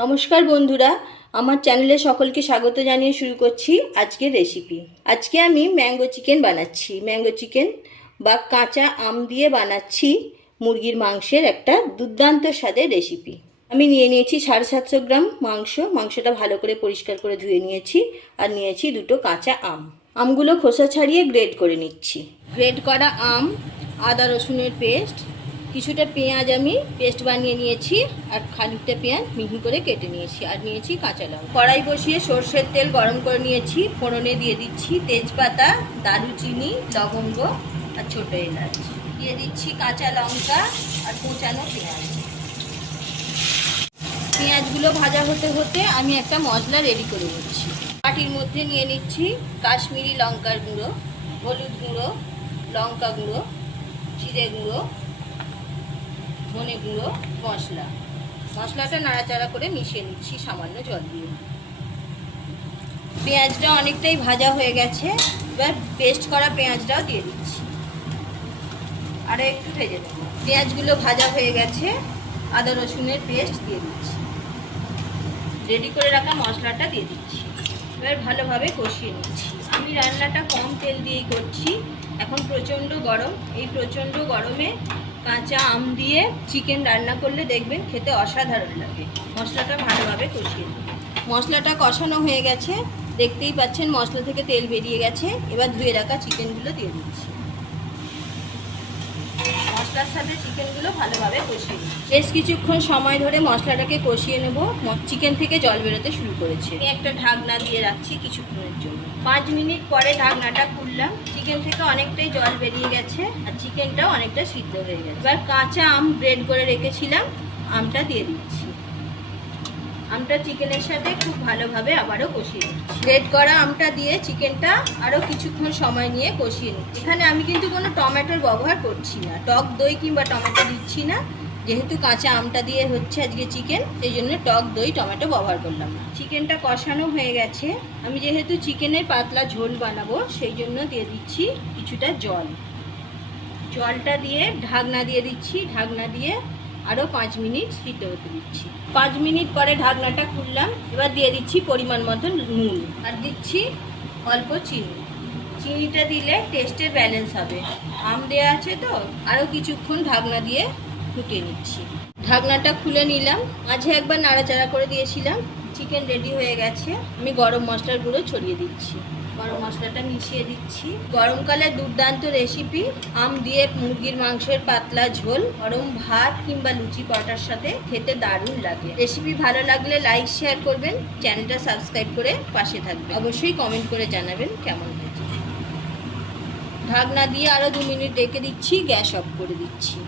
নমস্কার বন্ধুরা, আমার চ্যানেলে সকলকে স্বাগত জানিয়ে শুরু করছি আজকের রেসিপি। আজকে আমি ম্যাঙ্গো চিকেন বানাচ্ছি। ম্যাঙ্গো চিকেন বা কাঁচা আম দিয়ে বানাচ্ছি মুরগির মাংসের একটা দুর্দান্ত স্বাদের রেসিপি। আমি নিয়ে নিয়েছি 750 গ্রাম মাংসটা ভালো করে পরিষ্কার করে ধুয়ে নিয়েছি। আর নিয়েছি দুটো কাঁচা আম। আমগুলো খোসা ছাড়িয়ে গ্রেড করে নিচ্ছি। গ্রেড করা আম, আদা রসুনের পেস্ট, কিছুটা পেঁয়াজ আমি পেস্ট বানিয়ে নিয়েছি, আর খানিকটা পেঁয়াজ মিহি করে কেটে নিয়েছি, আর নিয়েছি কাঁচা লঙ্কা। কড়াই বসিয়ে সর্ষের তেল গরম করে নিয়েছি। ফোড়নে দিয়ে দিচ্ছি তেজপাতা, দারুচিনি, লবঙ্গ আর ছোটো এলাচ। দিয়ে দিচ্ছি কাঁচা লঙ্কা আর কোঁচানো পেঁয়াজ। পেঁয়াজগুলো ভাজা হতে হতে আমি একটা মশলা রেডি করে নিচ্ছি। বাটির মধ্যে নিয়ে নিচ্ছি কাশ্মীরি লঙ্কার গুঁড়ো, হলুদ গুঁড়ো, লঙ্কা গুঁড়ো, জিরে গুঁড়ো, ধনে গুঁড়ো, মশলাটা নাড়াচাড়া করে মিশিয়ে নিচ্ছি সামান্য জল দিয়ে। পেঁয়াজটা অনেকটাই ভাজা হয়ে গেছে, এবার পেস্ট করা পেঁয়াজটাও দিয়ে দিচ্ছি। আরও একটু ভেজে নেব। পেঁয়াজগুলো ভাজা হয়ে গেছে, আদা রসুনের পেস্ট দিয়ে দিচ্ছি। রেডি করে রাখা মশলাটা দিয়ে দিচ্ছি। এবার ভালোভাবে কষিয়ে নিচ্ছি। আমি রান্নাটা কম তেল দিয়েই করছি। এখন প্রচণ্ড গরম, এই প্রচণ্ড গরমে কাঁচা আম দিয়ে চিকেন রান্না করলে দেখবেন খেতে অসাধারণ লাগে। মশলাটা ভালোভাবে কষিয়ে নিই। মশলাটা কষানো হয়ে গেছে, দেখতেই পাচ্ছেন মশলা থেকে তেল বেরিয়ে গেছে। এবার ধুয়ে রাখা চিকেনগুলো দিয়ে দিচ্ছি। মশলার সাথে চিকেনগুলো ভালোভাবে কষিয়ে নিই। বেশ কিছুক্ষণ সময় ধরে মশলাটাকে কষিয়ে নেব। চিকেন থেকে জল বেরোতে শুরু করেছে। একটা ঢাকনা দিয়ে রাখছি কিছুক্ষণের জন্য। 5 মিনিট পরে ঢাকনাটা খুললাম। চিকেন থেকে অনেকটাই জল বেরিয়ে গেছে, আর চিকেনটাও অনেকটা সিদ্ধ হয়ে গেছে। এবার কাঁচা আম গ্রেড করে রেখেছিলাম, আমটা দিয়ে দিচ্ছি। আমটা চিকেনের সাথে খুব ভালোভাবে আবারও কষিয়ে নিচ্ছি। গ্রেড করা আমটা দিয়ে চিকেনটা আরও কিছুক্ষণ সময় নিয়ে কষিয়ে নিচ্ছি। এখানে আমি কিন্তু কোনো টমেটোর ব্যবহার করছি না, টক দই কিংবা টমেটো দিচ্ছি না। যেহেতু কাঁচা আমটা দিয়ে হচ্ছে আজকে চিকেন, সেই জন্য টক দই টমেটো ব্যবহার করলাম না। চিকেনটা কষানো হয়ে গেছে। আমি যেহেতু চিকেনের পাতলা ঝোল বানাবো, সেই জন্য দিয়ে দিচ্ছি কিছুটা জল। জলটা দিয়ে ঢাকনা দিয়ে দিচ্ছি। ঢাকনা দিয়ে আরও 5 মিনিট সিদ্ধ হতে দিচ্ছি। 5 মিনিট পরে ঢাকনাটা খুললাম। এবার দিয়ে দিচ্ছি পরিমাণ মতো নুন, আর দিচ্ছি অল্প চিনি। চিনিটা দিলে টেস্টের ব্যালেন্স হবে। আম দেওয়া আছে তো, আরও কিছুক্ষণ ঢাকনা দিয়ে ফুটিয়ে নিচ্ছি। ঢাকনাটা খুলে নিলাম। মাঝে একবার নাড়াচাড়া করে দিয়েছিলাম। চিকেন রেডি হয়ে গেছে। আমি গরম মশলার গুঁড়ো ছড়িয়ে দিচ্ছি। গরম মশলাটা মিশিয়ে দিচ্ছি। গরমকালের দুর্দান্ত রেসিপি, আম দিয়ে মুরগির মাংসের পাতলা ঝোল গরম ভাত কিংবা লুচি পরোটার সাথে খেতে দারুণ লাগে। রেসিপি ভালো লাগলে লাইক শেয়ার করবেন, চ্যানেলটা সাবস্ক্রাইব করে পাশে থাকবেন। অবশ্যই কমেন্ট করে জানাবেন কেমন হয়েছে। ঢাকনা দিয়ে আরও 2 মিনিট রেখে দিচ্ছি। গ্যাস অফ করে দিচ্ছি।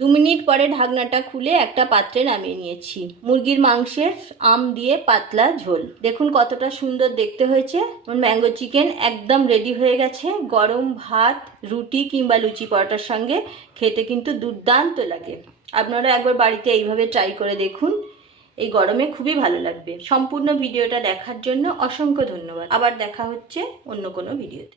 2 মিনিট পরে ঢাকনাটা খুলে একটা পাত্রে নামিয়ে নিয়েছি মুরগির মাংসের আম দিয়ে পাতলা ঝোল। দেখুন কতটা সুন্দর দেখতে হয়েছে। ম্যাঙ্গো চিকেন একদম রেডি হয়ে গেছে। গরম ভাত, রুটি কিংবা লুচি পরোটার সঙ্গে খেতে কিন্তু দুর্দান্ত লাগে। আপনারা একবার বাড়িতে এইভাবে ট্রাই করে দেখুন, এই গরমে খুবই ভালো লাগবে। সম্পূর্ণ ভিডিওটা দেখার জন্য অসংখ্য ধন্যবাদ। আবার দেখা হচ্ছে অন্য কোনো ভিডিওতে।